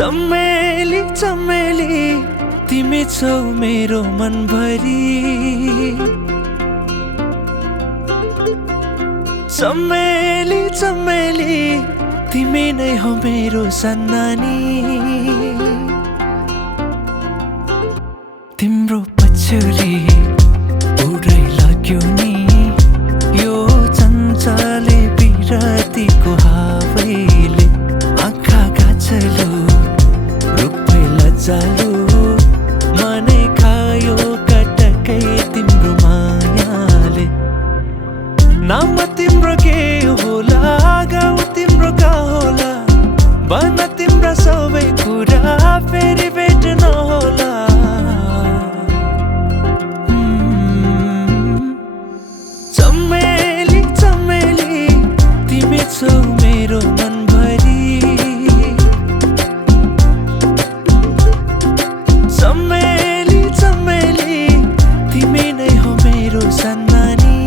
चमेली चमेली तिमी छौ मेरो मनभरि। चमेली चमेली तिमी नै हो मेरो सन्नानी। तिम्रो पछ्यौरी उडै लाग्यो नि यो चञ्चले बिरतीको हावैले। आँखा गाछलो रूपै लज्जालु मनै खायो कटकै तिम्रो मायाले। नाम तिम्रो के होला गाउँ तिम्रो कहाँ होला भन तिम्रा सबै कुरा फेरि भेट्न होला। चमेली चमेली तिमी छौ मेरो मनभरि। चमेली चमेली तिमी नै हो मेरो सन्नानी।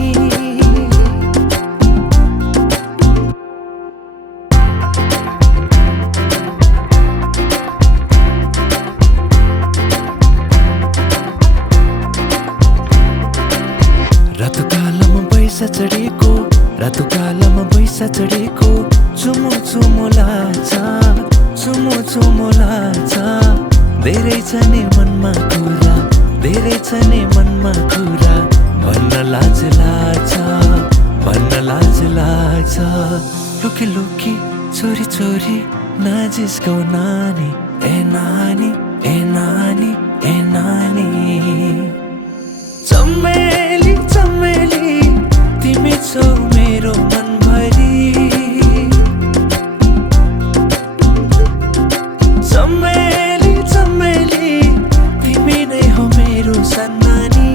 रातुकालमा बैसा चढेको रातुकालमा बैसा चढेको चुमो चुमो लाग्छ चुमो चुमो लाग्छ। धेरै छ नि मनमा कुरा धेरै छ नि मनमा कुरा भन्न लाज लाग्छ भन्न लाज लाग्छ। लुकी लुकी चोरी चोरी नजिस्कौ नानी ए नानी ए नानी ए नानी। चमेली चमेली तिमी छौ मेरो मनभरि। चमेली चमेली तिमी नै हो मेरो सन्नानी।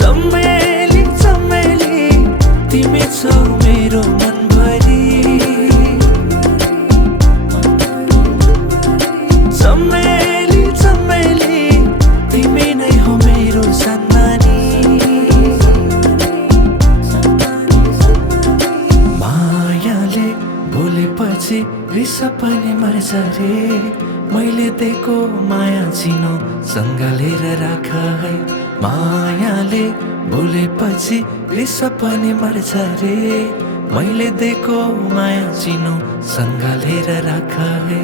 चमेली चमेली तिमी छौ मेरो मनभरि। चमेली चमेली तिमी नै हो मेरो सन्नानी। मायाले बोलेपछि रिस पनि मर्छ रे। मैले दिएको माया चिनो सँगालेर राख है। मायाले बोलेपछि रिस पनि मर्छ रे। मैले दिएको माया चिनो सँगालेर राख है।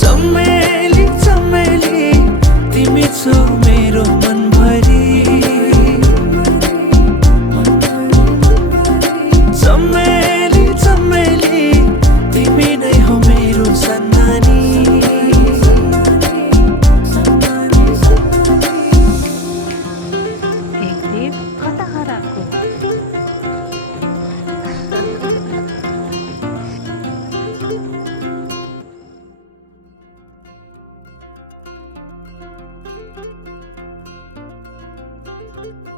चमेली चमेली तिमी छौ मेरो मनभरि। चमेली चमेली तिमी नै हो मेरो सन्नानी। एकदेव कता हराएको? Thank you.